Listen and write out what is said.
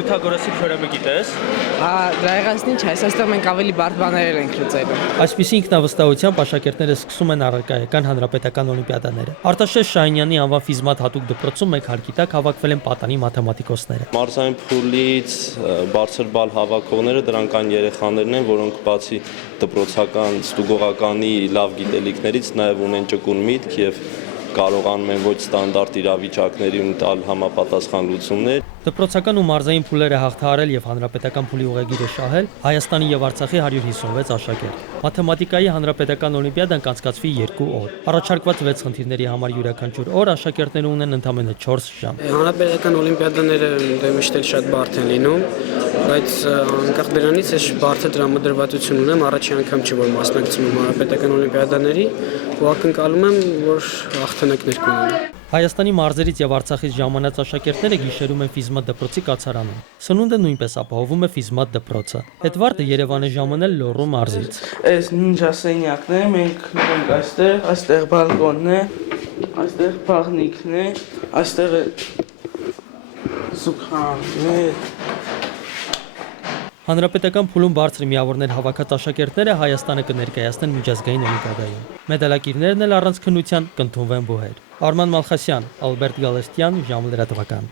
Պյութագորասի թեորեմը գիտես։ Դրա եղած ինչ, այսօր մենք ավելի բարդ բաներ ենք լուծելու։ Այսպիսի ինքնավստահությամբ աշակերտները սկսում են առարկայական հանրապետական օլիմպիադաները։ Արտաշես Շահինյանի անվան ֆիզմատ հատուկ դպրոցում մեկ հարկի տակ հավաքվել են պատանի մաթեմատիկոսները։ Մարզային փուլից բարձր բալ հավաքողները դրանք այն երեխաներն են, որոնք բացի դպրոցական ստուգողականի լավ գիտելիքներից նաև ունեն ճկուն միտք եւ կարողանում են ոչ ստանդարտ իրավիճակներին տալ համապատասխան լուծումներ։ Դպրոցական ու մարզային փուլերը հաղթահարել եւ հանրապետական փուլի ուղեգիրը շահել Հայաստանի եւ Արցախի 156 աշակերտ։ Մաթեմատիկայի հանրապետական օլիմպիադան կանցկացվի 2 օր։ Առաջարկված 6 խնդիրների համար յուրաքանչյուր օր աշակերտները ունեն ընդամենը 4 ժամ։ Հանրապետական օլիմպիադաները միշտ էլ շատ բարդ են լինում, բայց անկախ դրանից ես բարդ տրամադրվածություն ունեմ, առաջի անգամ չի որ մասնակցում եմ հանրապետական օլիմպիադաների ու ակնկալում եմ, որ հաղթանակներ կունենամ։ Հայաստանի մարզերից եւ Արցախից ժամանած աշակերտները գիշերում են ֆիզմատ դպրոցի կացարանում։ Սնունդը նույնպես ապահովում է ֆիզմատ դպրոցը։ Էդվարդը Երևան է ժամանել Լոռու մարզից։ Այս նինջասենյակն է, մենք ենք այստեղ բալկոնն է, այստեղ բաղնիքն է, այստեղ զուգանն է։ Հանրապետական փուլում բարձր միավորներ հավաքած աշակերտները Հայաստանը կներկայացնեն միջազգային օլիմպիադայում։ Մեդալակիրներն էլ առանց քննության կընդունվեն բուհեր։ Արման Մալխասյան, Ալբերտ Գալստյան, ժամը լրատվական։